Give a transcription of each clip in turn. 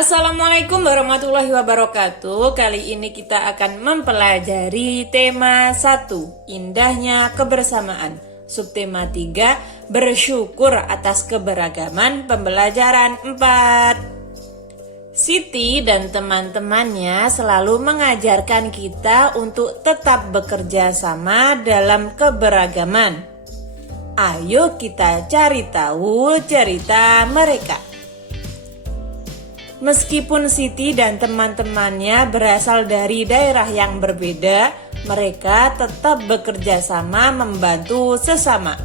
Assalamualaikum warahmatullahi wabarakatuh. Kali ini kita akan mempelajari tema 1, indahnya kebersamaan. Subtema 3, bersyukur atas keberagaman. Pembelajaran 4. Siti dan teman-temannya selalu mengajarkan kita untuk tetap bekerja sama dalam keberagaman. Ayo kita cari tahu cerita mereka. Meskipun Siti dan teman-temannya berasal dari daerah yang berbeda, mereka tetap bekerja sama membantu sesama.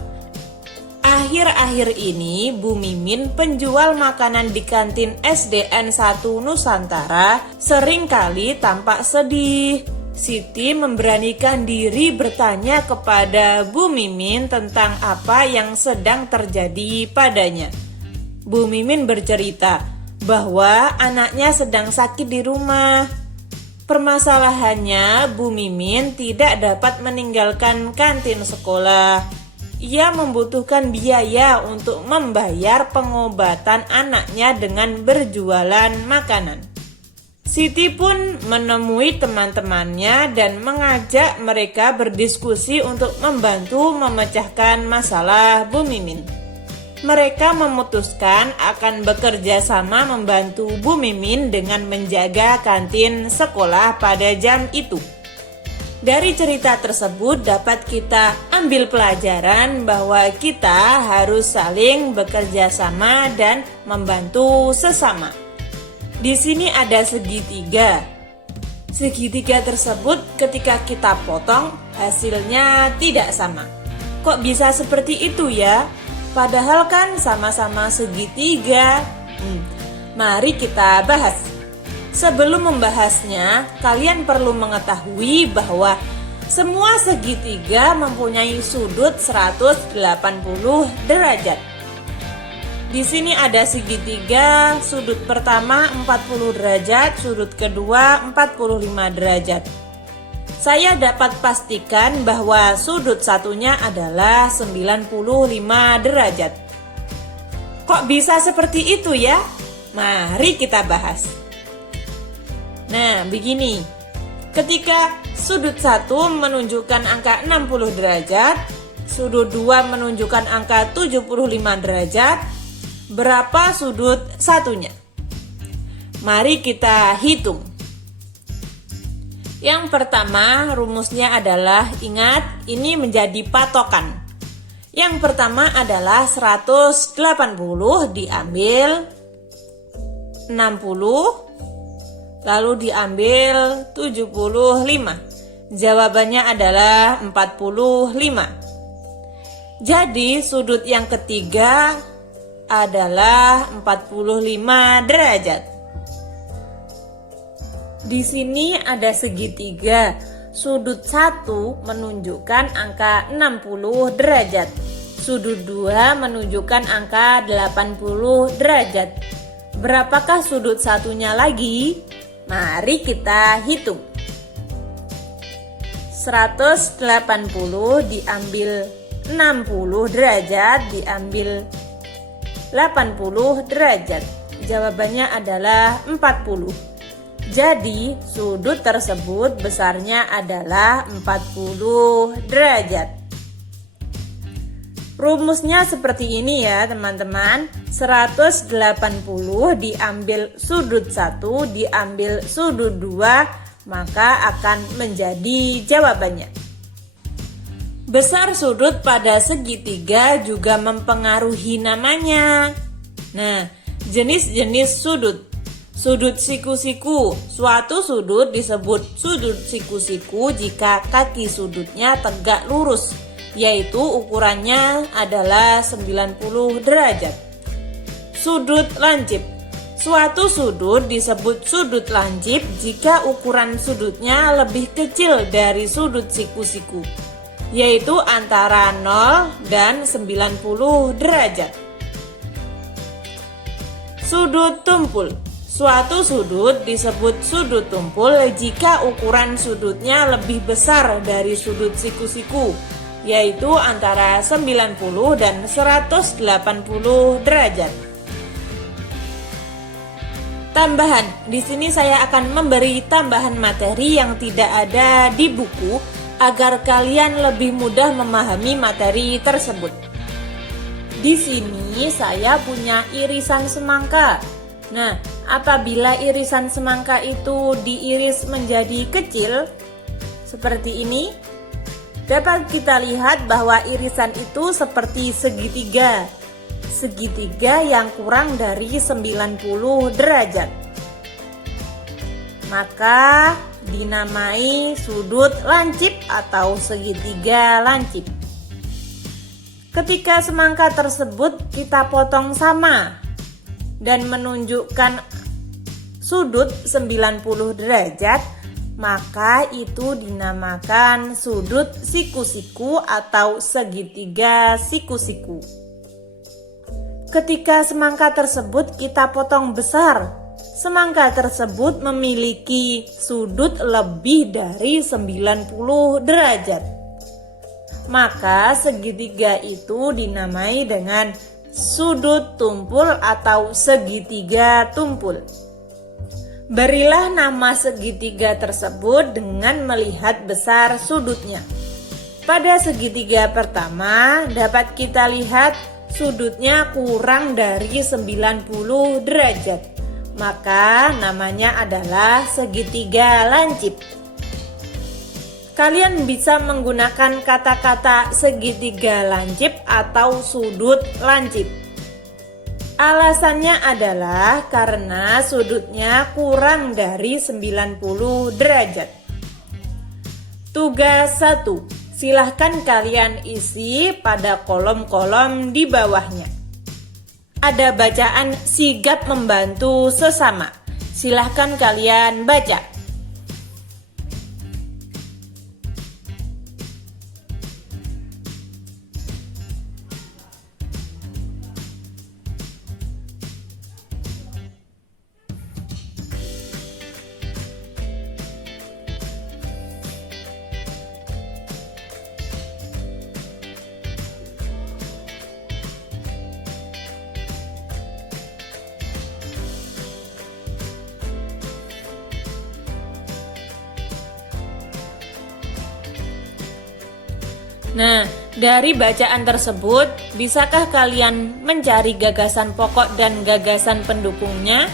Akhir-akhir ini, Bu Mimin, penjual makanan di kantin SDN 1 Nusantara, seringkali tampak sedih. Siti memberanikan diri bertanya kepada Bu Mimin tentang apa yang sedang terjadi padanya. Bu Mimin bercerita bahwa anaknya sedang sakit di rumah. Permasalahannya, Bu Mimin tidak dapat meninggalkan kantin sekolah. Ia membutuhkan biaya untuk membayar pengobatan anaknya dengan berjualan makanan. Siti pun menemui teman-temannya dan mengajak mereka berdiskusi untuk membantu memecahkan masalah Bu Mimin. Mereka memutuskan akan bekerja sama membantu Bu Mimin dengan menjaga kantin sekolah pada jam itu. Dari cerita tersebut dapat kita ambil pelajaran bahwa kita harus saling bekerja sama dan membantu sesama. Di sini ada segitiga. Segitiga tersebut ketika kita potong hasilnya tidak sama. Kok bisa seperti itu ya? Padahal kan sama-sama segitiga. Mari kita bahas. Sebelum membahasnya, kalian perlu mengetahui bahwa semua segitiga mempunyai sudut 180 derajat. Di sini ada segitiga, sudut pertama 40 derajat, sudut kedua 45 derajat. Saya dapat pastikan bahwa sudut satunya adalah 95 derajat. Kok bisa seperti itu ya? Mari kita bahas. Nah, begini. Ketika sudut 1 menunjukkan angka 60 derajat, sudut 2 menunjukkan angka 75 derajat, berapa sudut satunya? Mari kita hitung. Yang pertama, rumusnya adalah, ingat, ini menjadi patokan. Yang pertama adalah 180 diambil 60, lalu diambil 75. Jawabannya adalah 45. Jadi, sudut yang ketiga adalah 45 derajat. Di sini ada segitiga. Sudut 1 menunjukkan angka 60 derajat. Sudut 2 menunjukkan angka 80 derajat. Berapakah sudut satunya lagi? Mari kita hitung. 180 diambil 60 derajat diambil 80 derajat. Jawabannya adalah 40. Jadi, sudut tersebut besarnya adalah 40 derajat. Rumusnya seperti ini ya, teman-teman. 180 diambil sudut 1 diambil sudut 2, maka akan menjadi jawabannya. Besar sudut pada segitiga juga mempengaruhi namanya. Nah, jenis-jenis sudut. Sudut siku-siku. Suatu sudut disebut sudut siku-siku jika kaki sudutnya tegak lurus, yaitu ukurannya adalah 90 derajat. Sudut lancip. Suatu sudut disebut sudut lancip jika ukuran sudutnya lebih kecil dari sudut siku-siku, yaitu antara 0 dan 90 derajat. Sudut tumpul. Suatu sudut disebut sudut tumpul jika ukuran sudutnya lebih besar dari sudut siku-siku, yaitu antara 90 dan 180 derajat. Tambahan, di sini saya akan memberi tambahan materi yang tidak ada di buku agar kalian lebih mudah memahami materi tersebut. Di sini saya punya irisan semangka. Nah, apabila irisan semangka itu diiris menjadi kecil seperti ini, dapat kita lihat bahwa irisan itu seperti segitiga. Segitiga yang kurang dari 90 derajat. Maka dinamai sudut lancip atau segitiga lancip. Ketika semangka tersebut kita potong sama dan menunjukkan sudut 90 derajat, maka itu dinamakan sudut siku-siku atau segitiga siku-siku. Ketika semangka tersebut kita potong besar, semangka tersebut memiliki sudut lebih dari 90 derajat. Maka segitiga itu dinamai dengan sudut tumpul atau segitiga tumpul. Berilah nama segitiga tersebut dengan melihat besar sudutnya. Pada segitiga pertama dapat kita lihat sudutnya kurang dari 90 derajat. Maka namanya adalah segitiga lancip. Kalian bisa menggunakan kata-kata segitiga lancip atau sudut lancip. Alasannya adalah karena sudutnya kurang dari 90 derajat. Tugas 1. Silahkan kalian isi pada kolom-kolom di bawahnya. Ada bacaan sigap membantu sesama. Silahkan kalian baca. Nah, dari bacaan tersebut, bisakah kalian mencari gagasan pokok dan gagasan pendukungnya?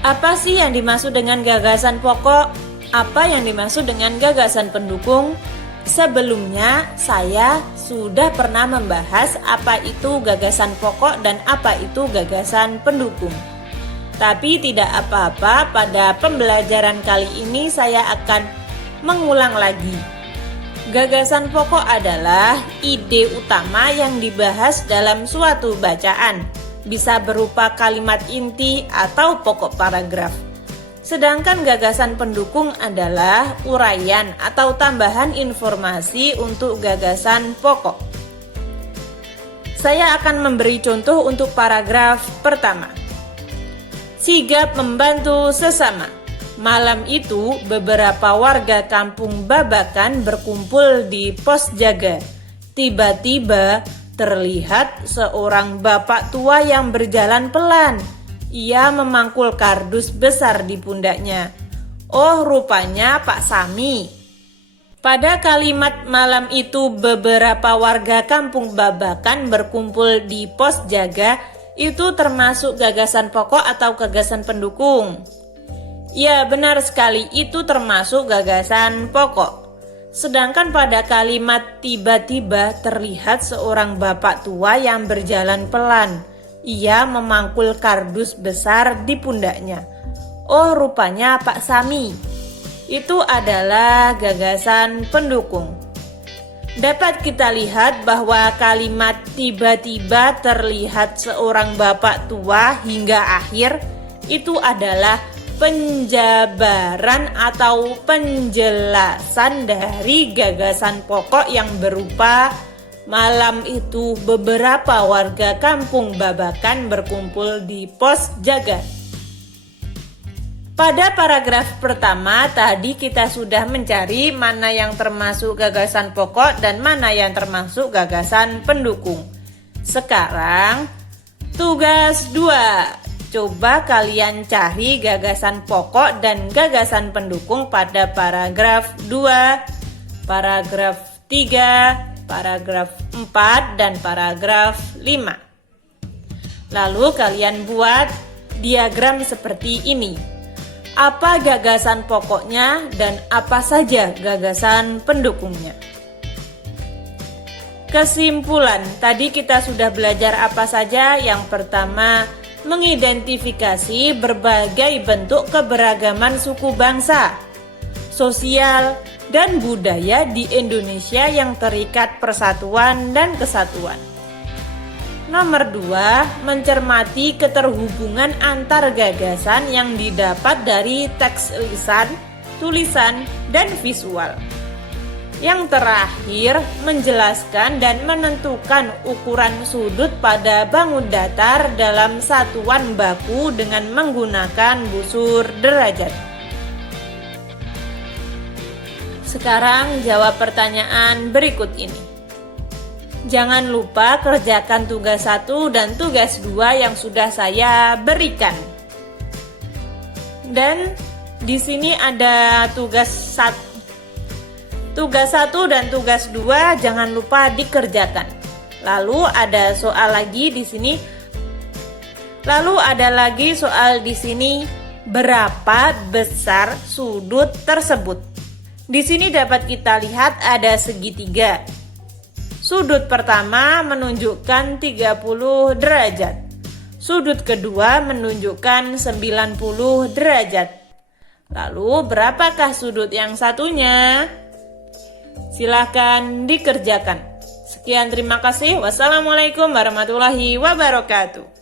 Apa sih yang dimaksud dengan gagasan pokok? Apa yang dimaksud dengan gagasan pendukung? Sebelumnya, saya sudah pernah membahas apa itu gagasan pokok dan apa itu gagasan pendukung. Tapi tidak apa-apa, pada pembelajaran kali ini saya akan mengulang lagi. Gagasan pokok adalah ide utama yang dibahas dalam suatu bacaan, bisa berupa kalimat inti atau pokok paragraf. Sedangkan gagasan pendukung adalah uraian atau tambahan informasi untuk gagasan pokok. Saya akan memberi contoh untuk paragraf pertama. Sigap membantu sesama. Malam itu, beberapa warga kampung Babakan berkumpul di pos jaga. Tiba-tiba, terlihat seorang bapak tua yang berjalan pelan. Ia memangkul kardus besar di pundaknya. Oh, rupanya Pak Sami. Pada kalimat malam itu, beberapa warga kampung Babakan berkumpul di pos jaga. Itu termasuk gagasan pokok atau gagasan pendukung? Ya, benar sekali, itu termasuk gagasan pokok. Sedangkan pada kalimat tiba-tiba terlihat seorang bapak tua yang berjalan pelan. Ia memangkul kardus besar di pundaknya. Oh, rupanya Pak Sami. Itu adalah gagasan pendukung. Dapat kita lihat bahwa kalimat tiba-tiba terlihat seorang bapak tua hingga akhir itu adalah penjabaran atau penjelasan dari gagasan pokok yang berupa malam itu beberapa warga kampung Babakan berkumpul di pos jaga. Pada paragraf pertama tadi kita sudah mencari mana yang termasuk gagasan pokok dan mana yang termasuk gagasan pendukung. Sekarang tugas 2. Coba kalian cari gagasan pokok dan gagasan pendukung pada paragraf 2, paragraf 3, paragraf 4, dan paragraf 5. Lalu kalian buat diagram seperti ini. Apa gagasan pokoknya dan apa saja gagasan pendukungnya? Kesimpulan, tadi kita sudah belajar apa saja. Yang pertama, mengidentifikasi berbagai bentuk keberagaman suku bangsa, sosial, dan budaya di Indonesia yang terikat persatuan dan kesatuan. Nomor 2, mencermati keterhubungan antar gagasan yang didapat dari teks lisan, tulisan, dan visual. Yang terakhir, menjelaskan dan menentukan ukuran sudut pada bangun datar dalam satuan baku dengan menggunakan busur derajat. Sekarang jawab pertanyaan berikut ini. Jangan lupa kerjakan tugas 1 dan tugas 2 yang sudah saya berikan. Dan di sini ada tugas 1. Tugas 1 dan tugas 2 jangan lupa dikerjakan. Lalu ada soal lagi di sini. Lalu ada lagi soal di sini, berapa besar sudut tersebut? Di sini dapat kita lihat ada segitiga. Sudut pertama menunjukkan 30 derajat. Sudut kedua menunjukkan 90 derajat. Lalu berapakah sudut yang satunya? Silakan dikerjakan. Sekian, terima kasih. Wassalamualaikum warahmatullahi wabarakatuh.